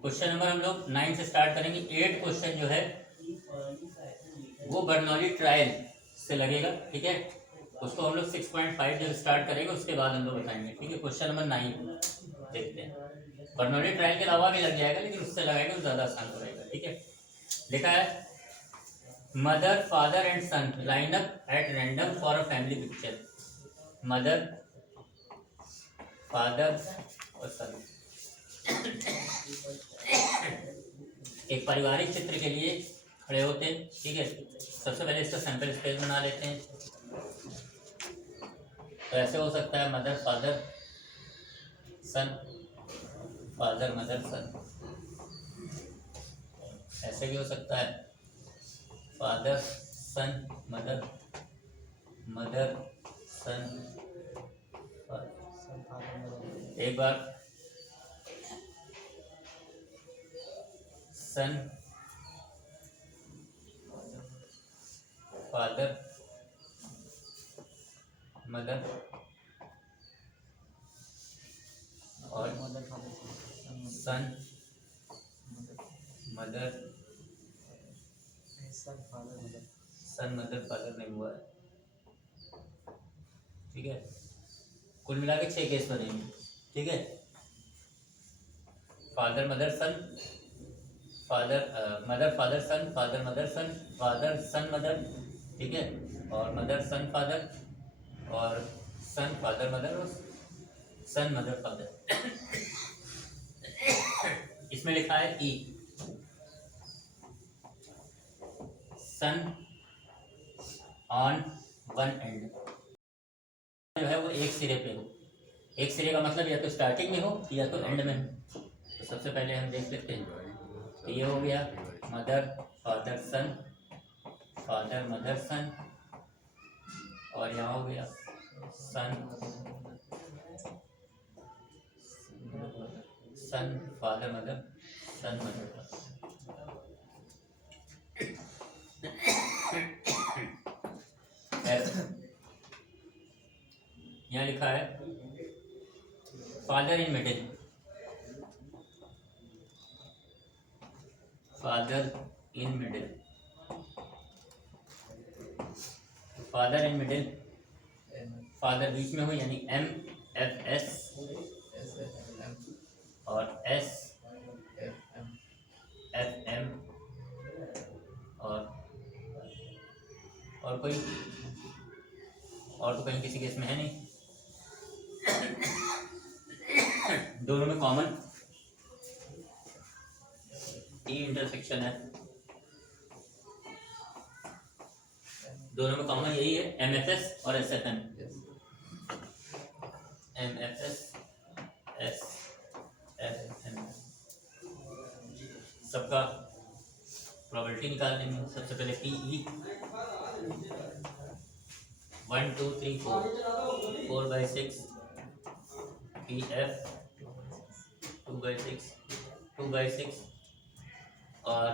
Question number हम लोग 9 से स्टार्ट करेंगे। 8 क्वेश्चन जो है वो बर्नौली ट्रायल से लगेगा, ठीक है। उसको हम लोग 6.5 जब स्टार्ट करेंगे उसके बाद हम लोग बताएंगे, ठीक है। क्वेश्चन नंबर 9 देखते हैं। बर्नौली ट्रायल के अलावा भी लग जाएगा, लेकिन उससे लगाएंगे तो ज़्यादा आसान रहेगा, ठीक है। लिखा है mother father and son line up at random for a family picture. Mother father और सन एक पारिवारिक चित्र के लिए खड़े होते हैं, ठीक है। सबसे पहले इसका सैंपल स्पेस बना लेते हैं। तो ऐसे हो सकता है mother father son, father mother सन। ऐसे भी हो सकता है father son mother, mother son father. एक बार सन फादर मदर और सन मदर, सन मदर फादर नहीं हुआ है, ठीक है। कुल मिला के 6 केस बनेंगे, ठीक है। Father mother son, father mother father son, father mother son, father son mother, ठीक है। और मदर सन फादर और सन फादर मदर और सन मदर फादर। इसमें लिखा है कि सन ऑन वन एंड जो है वो एक सिरे पे हो। एक सिरे का मतलब या तो स्टार्टिंग में हो या तो एंड में हो। तो सबसे पहले हम देख लेते हैं। तो ये हो गया mother father son, father mother son, और यहाँ हो गया son son father mother, son mother father. यहाँ लिखा है father in middle, father in middle, father in middle, father बीच में हो यानी एम एफ एस और एस एफ एम और कोई और तो कहीं किसी केस में है नहीं। दोनों में कॉमन ई इंटरसेक्शन है, दोनों में कॉमन यही है एम एफ एस और S F M. M F S S F M सबका प्रोबेबिलिटी निकाल लेंगे। सबसे पहले पी ई 1 2 3 4/6, पी एफ 2/6 2/6 और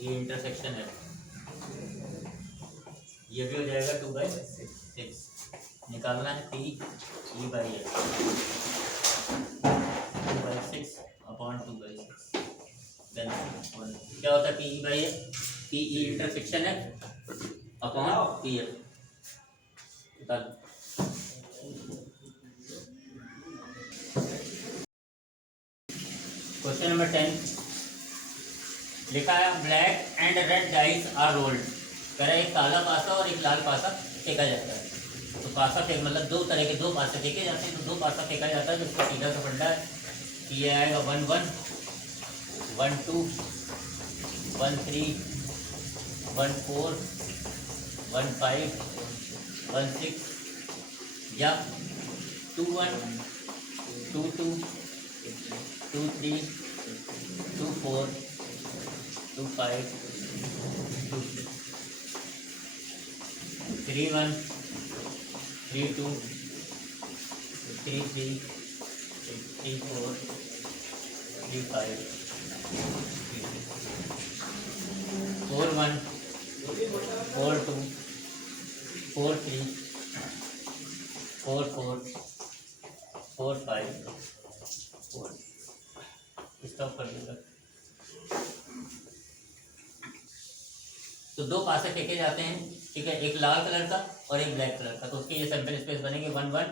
ये इंटरसेक्शन है, ये भी हो जाएगा 2/6। निकालना है P E by F 2/6 upon 2/6। Then क्या होता है P E by F? P E intersection है upon P F. Question number 10 लिखा है black and red dice are rolled. कह रहा है एक काला पासा और एक लाल पासा फेंका जाता है। तो पासा फेंक मतलब दो तरह के दो पासे फेंके जाते हैं। तो दो पासा फेंका जाता है जिसका सीधा सा फंडा है कि ये आएगा 1 1 1 2 1 3 1 4 1 5 1 6 या 2 1 2 2 2 3 2 4 2 5 2 6 3 1 3 2 3 3 3 4 3 5 4 1 4 2 4 3 4 4 4 5 स्टॉप कर देगा। तो दो पासे फेंके जाते हैं, ठीक है, एक लाल कलर का और एक ब्लैक कलर का। तो उसके ये सैंपल स्पेस बनेंगे 1 1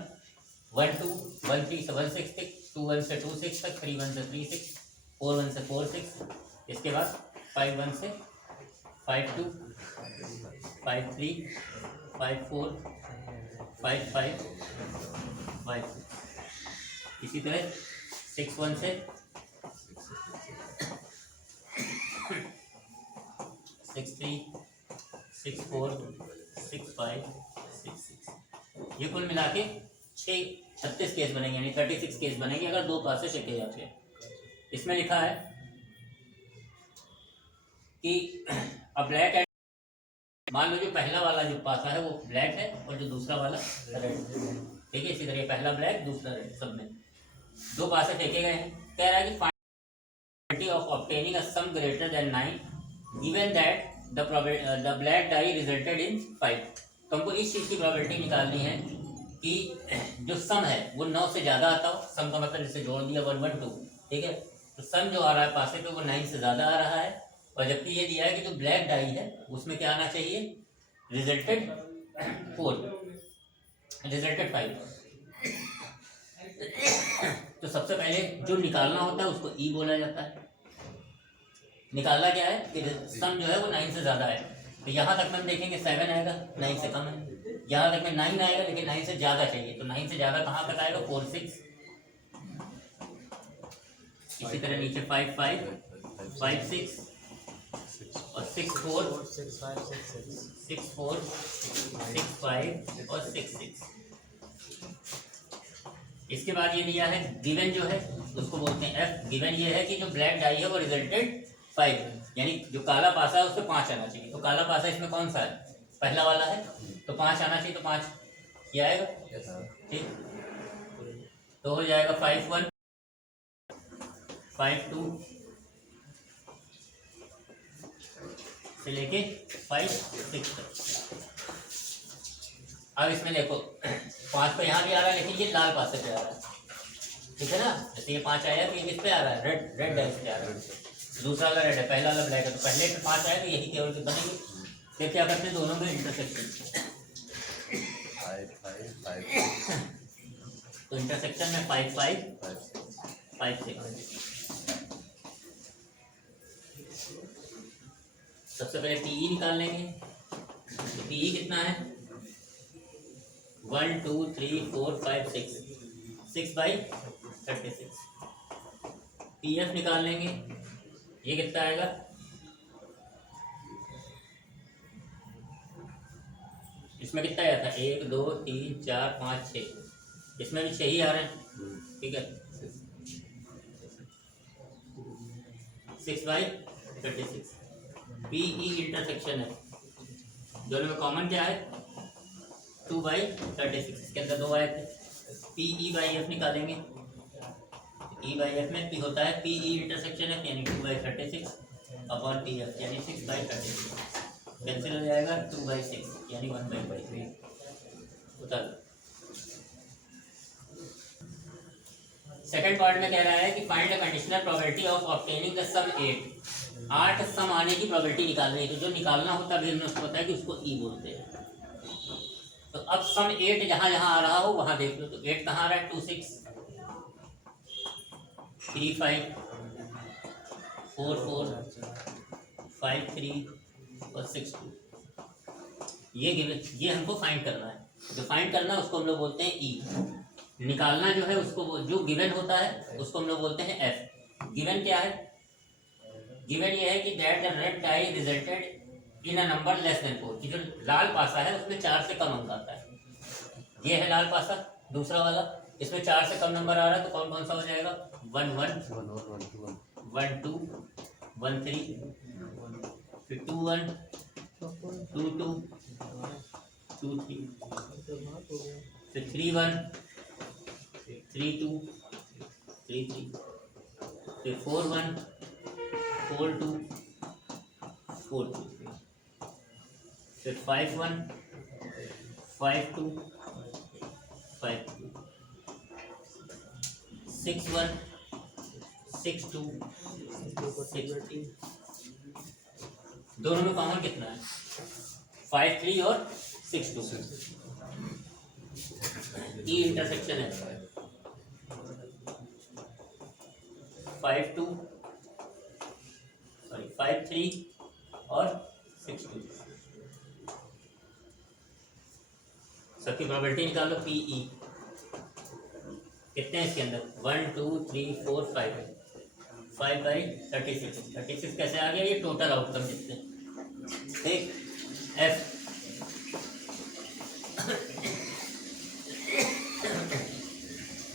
1 2 1 3 से 1 6 6, 2 1 से 2 6 तक, 3 1 से 3 6, 4 1 से 4 6, इसके बाद 5 1 से 5 2, 5 3, 5 4, 5 5, 5 6। इसी तरह 6 1 से 6 3, 6 4, 6 5, 6 6। ये कुल मिला के 36 केस बनेंगे, यानी 36 केस बनेंगे अगर दो पासे फेंके जाते हैं। इसमें लिखा है कि अब ब्लैक एंड, मान लो जो पहला वाला जो पासा है वो ब्लैक है और जो दूसरा वाला रेड, ठीक है। इसी तरह पहला ब्लैक दूसरा रेड, सब में दो पासे फेंके गए हैं। कह रहा है कि probability of obtaining a sum greater than 9 given that the black die resulted in 5। तो हमको इस चीज की प्रोबेबिलिटी निकालनी है कि जो सम है वो 9 से ज्यादा आता हो। सम का मतलब जैसे जोड़ दिया 1 1 2, ठीक है। तो सम जो आ रहा है पासे पे वो 9 से ज्यादा आ रहा है, और जबकि ये दिया है कि जो ब्लैक डाई है उसमें क्या आना चाहिए, रिजल्टेड 4, रिजल्टेड 5। तो सबसे पहले जो निकालना होता है उसको ई बोला जाता है। निकालना क्या है कि सम जो है वो 9 से ज्यादा है। तो यहाँ तक में हम देखेंगे 7 आएगा, 9 से कम है। यहाँ तक में 9 आएगा लेकिन 9 से ज्यादा चाहिए, तो 9 से ज्यादा कहाँ तक आएगा, 4 6। इसी तरह नीचे 5 5, 5 6 और 6 4, 6 4, 6 5 और 6 6। इसके बाद ये दिया है गिवन जो है उसको बोलते हैं एफ। गिवन ये है कि जो ब्लैक डाई है वो रिजल्टेड 5, यानी जो काला पासा है उसमें 5 आना चाहिए। तो काला पासा इसमें कौन सा है, पहला वाला है, तो 5 आना चाहिए। तो 5 ये आएगा, ठीक। तो हो जाएगा 5 1, 5 2 से लेके 5 6 तक। अब इसमें देखो 5 पे यहाँ भी आ रहा है लेकिन ये लाल पासे पे आ रहा है, ठीक है ना। जैसे ये 5 आया तो ये किस पे आ रहा है, रेड डाइस पे आ रहा है। दूसरा वाला रेड है, पहला वाला ब्लैक है। तो पहले पे 5 आया तो यही केवल बनेगी। फिर क्या करते हैं, दोनों में इंटरसेक्शन। तो इंटरसेक्शन में 5 5, 5 6। सबसे पहले पीई निकाल लेंगे। तो पीई कितना है, 1 2 3 4 5 6, 6/36। पीएफ निकाल लेंगे, ये कितना आएगा, इसमें कितना आया था, 1 2 3 4 5 6, इसमें भी 6 ही आ रहे हैं, ठीक है। 6/36। पीई इंटरसेक्शन है, दोनों में कॉमन क्या है, 2/36। इसके अंदर 2 आए थे। पीई बाई एफ निकालेंगे। ई बाई एफ में पी होता है पीई इंटरसेक्शन एफ, यानी 2/36 अपॉन पी एफ यानी 6/36। कैंसिल हो जाएगा, 2/6 यानी 1/3 उतर। सेकंड पार्ट में कह रहा है कि find the conditional probability of obtaining the sum 8। 8 sum आने की प्रोबेबिलिटी निकालनी है। तो जो निकालना होता है अभी हमने उसको बताया कि उसको ई बोलते हैं। तो अब सम 8 जहां जहां आ रहा हो वहां देख लो। तो 8 कहाँ आ रहा है, 2 6, 3 5, 4 4, 5 3 और 6 2। ये हमको फाइंड करना है। जो फाइंड करना है उसको हम लोग बोलते हैं ई। निकालना जो है उसको जो गिवन होता है उसको हम लोग बोलते हैं एफ। गिवन क्या है, गिवन ये है कि that the red die resulted in a number less than 4। कि जो लाल पासा है उसमें 4 से कम अंक आता है। ये है लाल पासा, दूसरा वाला, इसमें 4 से कम नंबर आ रहा है। तो कौन कौन सा हो जाएगा, 1 1, 1 2, 1 3, फिर 2 1, 2 2, 2 3, फिर 3 1, 3 2, 3 3, फिर 4 1, 4 2, 4 2, फिर 5 1, 5 2, 5 2, 6 1, 6 2 6 दोनों में कॉमन कितना है? 5 3 और 6 2। ई इंटरसेक्शन है 5 2 सॉरी 5 3 और 6 2। सबकी प्रोबेबिलिटी निकालो। पीई कितने हैं इसके अंदर? 1 2 3 4 5 है। 5 बाई 36 कैसे आ गया? ये टोटल आउटकम जितने। ठीक। F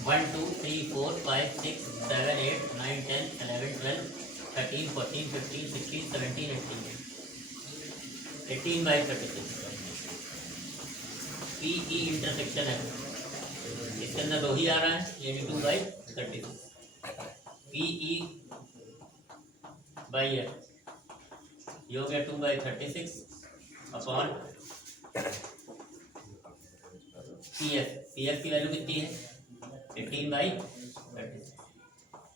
1 2 3 4 5 6 7 8 9 10 11 12 13 14 15 16 17 18 by 36। पीई इंटरसेक्शन है, इसके अंदर 2 ही आ रहा है, यानी 2 बाई 36। पीई बाई एफ ये हो गया 2 बाई 36 अपॉन पीएफ की वैल्यू कितनी है? 18 बाई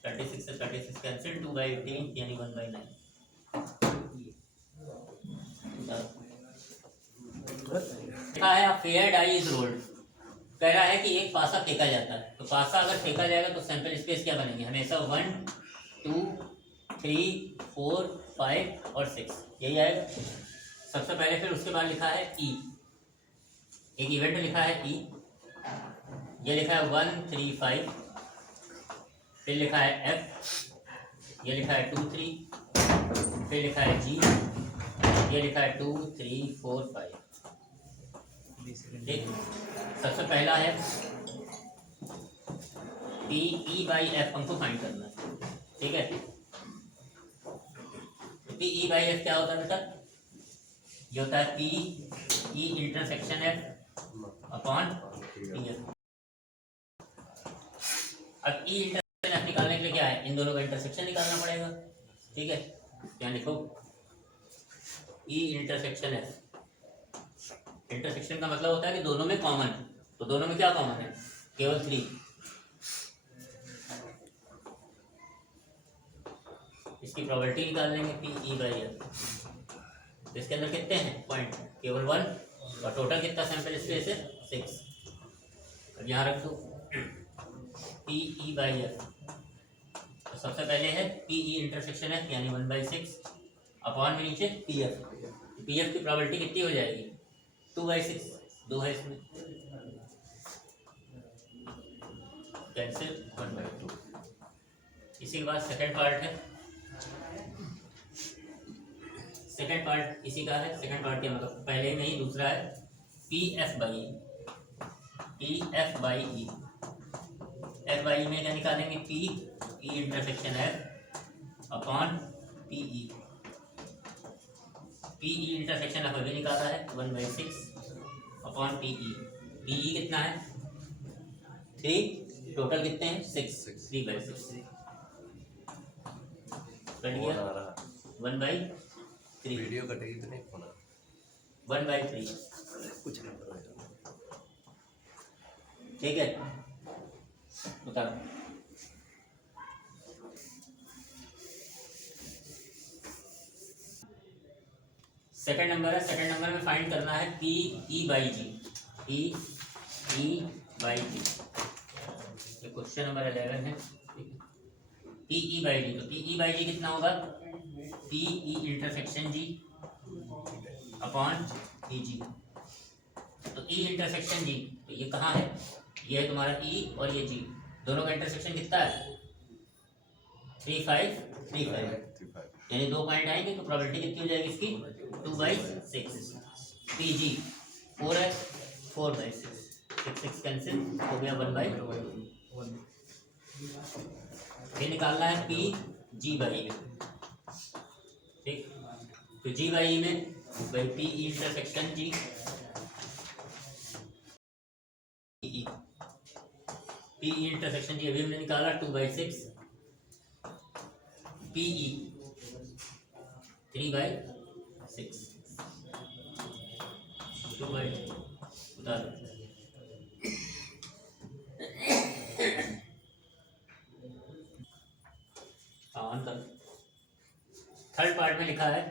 36 से 36 कैंसिल, 2 बाई 18 यानी 1 बाई 9। लिखा है फेयर डाई इज रोल्ड। कह रहा है कि एक पासा फेंका जाता है, तो पासा अगर फेंका जाएगा तो सैंपल स्पेस क्या बनेंगे? हमेशा 1 2 3 4 5 और 6 यही आएगा सबसे पहले। फिर उसके बाद लिखा है ई, एक इवेंट लिखा है ई, ये लिखा है 1 3 5, फिर लिखा है एफ, ये लिखा है 2 3, फिर लिखा है जी, ये लिखा है 2 3 4 5। ठीक। सबसे पहला है पी ई बाई एफ हमको फाइंड करना है। ठीक है, पी ई बाई एफ क्या होता है बेटा? ये होता है P E intersection F upon P F. अब ई इंटरसेक्शन एफ निकालने के लिए क्या है? इन दोनों का इंटरसेक्शन निकालना पड़ेगा। ठीक है, यहाँ लिखो ई इंटरसेक्शन एफ। इंटरसेक्शन का मतलब होता है कि दोनों में कॉमन है, तो दोनों में क्या कॉमन है? केवल 3। इसकी प्रोबेबिलिटी निकाल लेंगे पी ई बाई एफ। तो इसके अंदर कितने हैं पॉइंट? केवल 1, और टोटल कितना सैंपल स्पेस है? 6। अब यहाँ रख दो पी ई बाई एफ। तो सबसे पहले है पी ई इंटरसेक्शन एफ यानी 1 बाई 6 अपॉन में नीचे पी एफ। पी एफ की प्रोबेबिलिटी कितनी हो जाएगी? 2 बाई 6, 2 है इसमें, कैंसिल 1 बाई 2। इसी के बाद सेकेंड पार्ट है, सेकेंड पार्ट इसी का है। सेकेंड पार्ट के मतलब पहले में ही दूसरा है P F by E. F by E में क्या निकालेंगे? P E intersection F upon P E. P E intersection F अभी निकाला है 1 by 6 upon P E. P E कितना है? 3, टोटल कितने हैं? 6, 3 बाई 6 कट गया 1 बाई 3। वीडियो कटेगी तो नहीं होना 1 बाई 3। कुछ नहीं। ठीक है, बताओ। सेकंड नंबर है, सेकंड नंबर में फाइंड करना है P E by G. P E by G, ये क्वेश्चन नंबर 11 है। पी ई बाई जी, तो पी ई बाई जी कितना होगा? P E intersection G upon ई जी। तो ई इंटरसेक्शन जी, तो ये कहाँ है? ये है तुम्हारा ई और ये जी, दोनों का इंटरसेक्शन कितना है? 3 5 3 5, यानी 2 पॉइंट आएंगे तो प्रोबेबिलिटी कितनी हो जाएगी इसकी? 2 बाई 6। पी जी 4 है, 4 बाई 6, 6 कैंसिल हो गया 1 बाई 1। ये निकालना है पी जी बाई में। ठीक, तो जी बाई में भाई P intersection G P intersection G अभी हमने निकाला 2 by 6, P E 3 by 6, 2 by बता दो। थर्ड पार्ट में लिखा है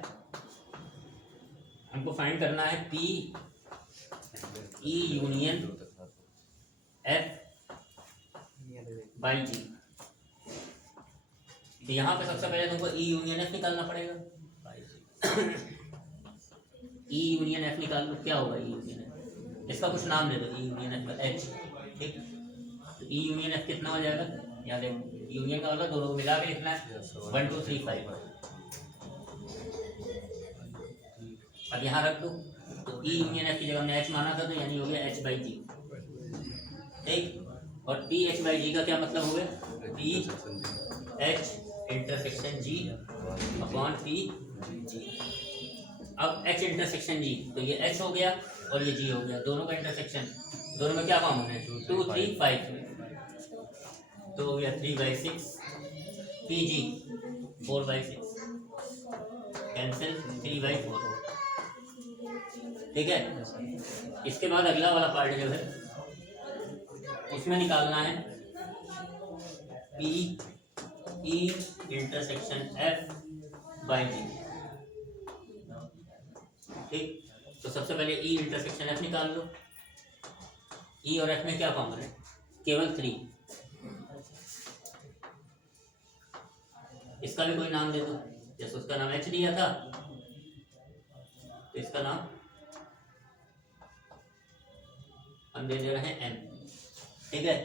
हमको फाइंड करना है P E union F by G. तो यहाँ पे सबसे पहले तुमको ई यूनियन एफ निकालना पड़ेगा। ई यूनियन एफ निकाल लो, क्या होगा ई यूनियन एफ, इसका कुछ नाम दे दो, ई यूनियन एफ का एच। ठीक, तो ई यूनियन एफ कितना हो जाएगा, यहाँ देखो यूनियन का मतलब दोनों को मिला के लिखना है 1 2 3 5। अब यहाँ रख दो, तो ई यूनियन एफ की जगह हमने एच माना था, तो यानी हो गया एच बाई जी। ठीक, और पी एच बाई जी का क्या मतलब हो गया, P H intersection G upon P G. अब एच इंटरसेक्शन जी, तो ये एच हो गया और ये जी हो गया, दोनों का इंटरसेक्शन, दोनों में क्या कॉमन है 2 3 5, तो हो गया 3/6 पी जी 4/6 कैंसिल 3/4। ठीक है, इसके बाद अगला वाला पार्ट जो है उसमें निकालना है P E intersection F by G. ठीक, तो सबसे पहले ई इंटरसेक्शन एफ निकाल लो। ई और एफ में क्या कॉमन है, केवल 3। इसका भी कोई नाम दे दो, जैसे उसका नाम एच दिया था तो इसका नाम हम दे रहे हैं एम। ठीक है,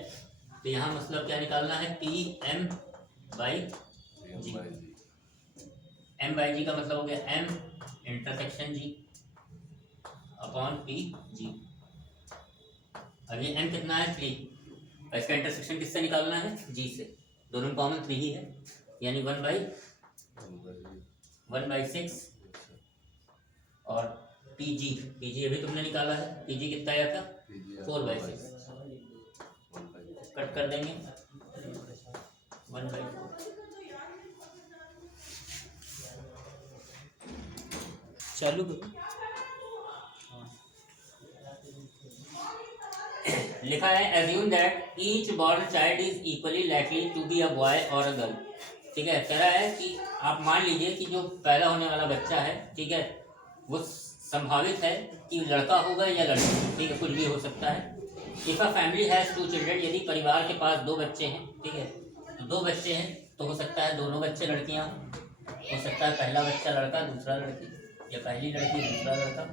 तो यहाँ मतलब क्या निकालना है, P M by G. M by G का मतलब हो गया M intersection G upon P G. अब ये एम कितना है 3, और इसका इंटरसेक्शन किससे निकालना है, जी से, दोनों में कॉमन 3 ही है, यानी 1/6 और पी जी अभी तुमने निकाला है, पी जी कितना आया था 4/6, कट कर देंगे 1/4। चालू करो। लिखा है assume that each born child is equally likely to be a boy और अ गर्ल। ठीक है, कह रहा है कि आप मान लीजिए कि जो पैदा होने वाला बच्चा है, ठीक है, वो संभावित है कि लड़का होगा या लड़की, ठीक है, कुछ भी हो सकता है। If a family has 2 children, यदि परिवार के पास 2 बच्चे हैं, ठीक है, तो 2 बच्चे हैं तो हो सकता है दोनों बच्चे लड़कियां, हो सकता है पहला बच्चा लड़का दूसरा लड़की, या पहली लड़की दूसरा लड़का,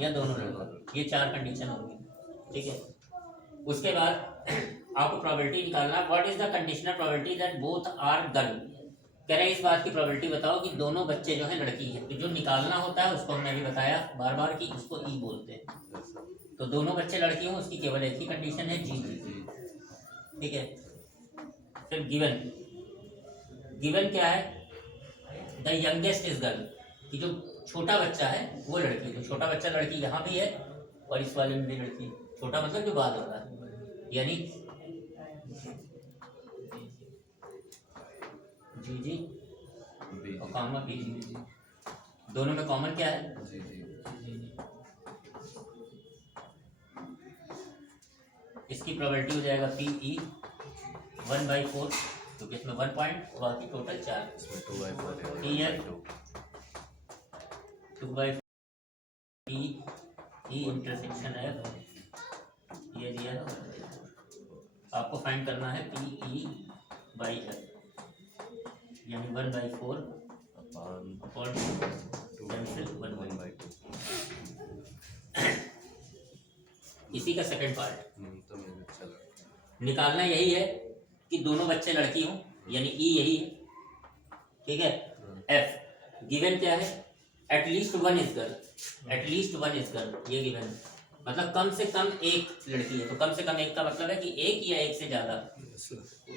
या दोनों लड़का। ये 4 कंडीशन होंगी। ठीक है, उसके बाद आपको प्रोबेबिलिटी निकालना, what is the conditional probability that both are girl. कह रहे हैं इस बात की प्रोबेबिलिटी बताओ कि दोनों बच्चे जो हैं लड़की है। तो जो निकालना होता है उसको हमने अभी बताया बार बार कि उसको ई बोलते हैं। तो दोनों बच्चे लड़की हों उसकी केवल एक ही कंडीशन है, जी जी। ठीक है, फिर गिवन क्या है, द यंगेस्ट इज गर्ल, कि जो छोटा बच्चा है वो लड़की है। तो छोटा बच्चा लड़की यहाँ भी है और इस वाले में भी लड़की। छोटा मतलब जो बाद हो रहा है, यानी जी जी और कॉमा बी जी, दोनों में कॉमन क्या है, इसकी प्रोबेबिलिटी हो जाएगा पी ई 1/4, क्योंकि इसमें 1 पॉइंट बाकी total 4, P F 2/4 P E intersection F ये दिया है। आपको फाइंड करना है पी ई बाई एफ, यानी 1/4 अपॉन 1/2। इसी का सेकंड पार्ट निकालना यही है कि दोनों बच्चे लड़की हों, यानी ई यही है। ठीक है, एफ गिवन क्या है, at least 1 is girl, at least 1 is girl, ये गिवन है, मतलब कम से कम एक लड़की है। तो कम से कम एक का मतलब है कि एक या एक से ज्यादा,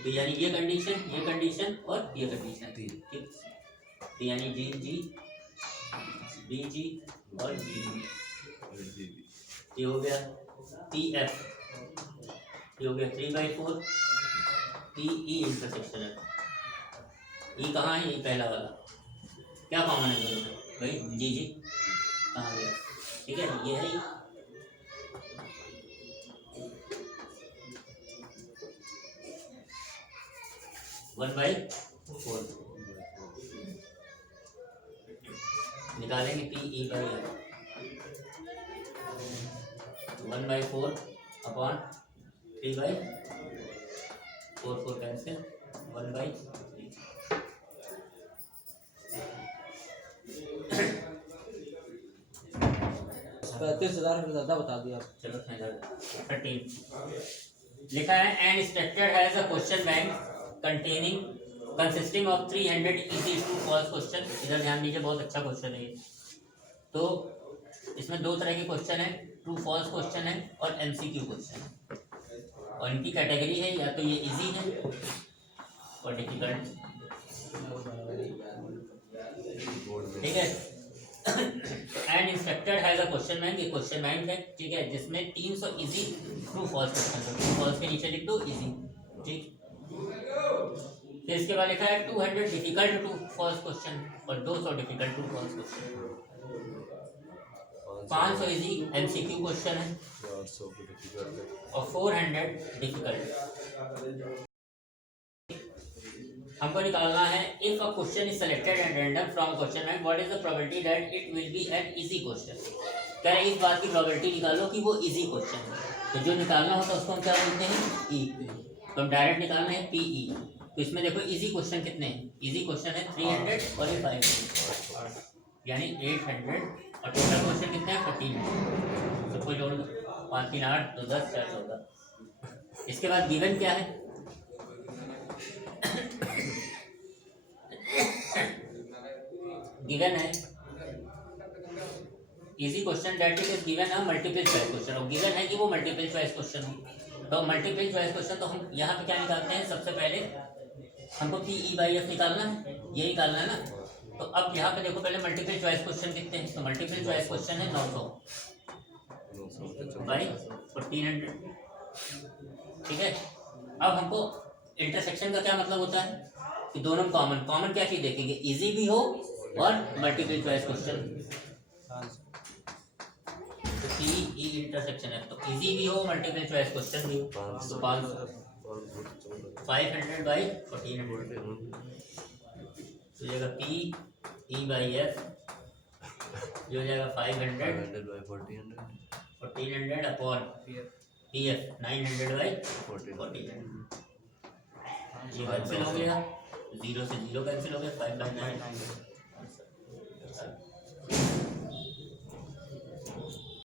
तो यानी ये कंडीशन और ये कंडीशन। ठीक, तो यानी जी जी बी जी और जी जी, ये हो गया पी एफ, ये हो गया 3/4 पी ई इंटरसेक्शन है। ई कहाँ है, ये पहला वाला, क्या कॉमन है दोनों में भाई, जी जी कहाँ गया। ठीक है, ये है 1/4। निकालेंगे P E by F 1/4 upon 3/4 4 cancel 1/3। ज़्यादा बता दिया। चलो 13 लिखा है and structure has a question bank containing consisting of 300 easy true false question. इधर ध्यान दीजिए, बहुत अच्छा क्वेश्चन है ये। तो इसमें दो तरह के क्वेश्चन है, ट्रू फॉल्स क्वेश्चन है और एमसीक्यू क्वेश्चन है। और इनकी कैटेगरी है या तो ये इजी है और डिफिकल्ट, ठीक है। And instructed has a question bank, ये क्वेश्चन बैंक है, ठीक है, जिसमें 300 इजी ट्रू फॉल्स क्वेश्चन है। ट्रू फॉल्स के नीचे लिख दो इजी, ठीक। फिर इसके बाद लिखा है 200 डिफिकल्ट ट्रू फॉल्स क्वेश्चन और 200 difficult true false question. 500 easy MCQ question है और 400 डिफिकल्ट। हमको निकालना है if a question is selected and random from question bank what is the probability that it will be an easy question. कह रहे इस बात की प्रोबेबिलिटी निकालो कि वो इजी क्वेश्चन है। तो जो निकालना होता है उसको हम क्या बोलते हैं, ई। तो हम डायरेक्ट निकालना है पी ई। तो इसमें देखो इजी क्वेश्चन कितने हैं, इजी क्वेश्चन है 300 और ये 500 यानी 800 और टोटल क्वेश्चन कितने हैं 1400। सबको जोड़ दो, 5 3 8 2 10 4 14। इसके बाद गिवन क्या है, गिवन है easy question that is given है मल्टीपल चॉइस क्वेश्चन। और गिवन है कि वो मल्टीपल चॉइस क्वेश्चन हो। तो मल्टीपल चॉइस क्वेश्चन तो हम यहाँ पे क्या निकालते हैं, सबसे पहले हमको पी ई बाई एफ निकालना है, ये निकालना है ना। तो अब यहाँ पे देखो पहले मल्टीपल चॉइस क्वेश्चन कितने हैं, तो मल्टीपल चॉइस क्वेश्चन है 900 बाई 1400, ठीक है। अब हमको इंटरसेक्शन का क्या मतलब होता है कि दोनों कॉमन क्या चीज देखेंगे, इजी भी हो और मल्टीपल चॉइस क्वेश्चन। तो सी ई इंटरसेक्शन है, तो इजी भी हो मल्टीपल चॉइस क्वेश्चन भी हो। तो 500 बाई 1400 तो जाएगा पी ई बाई एफ जो हो जाएगा 500 1400 अपॉन पी एफ 900 बाई 1400। ये कैंसिल हो गया, 0 से 0 कैंसिल हो गया, 5 बाई 9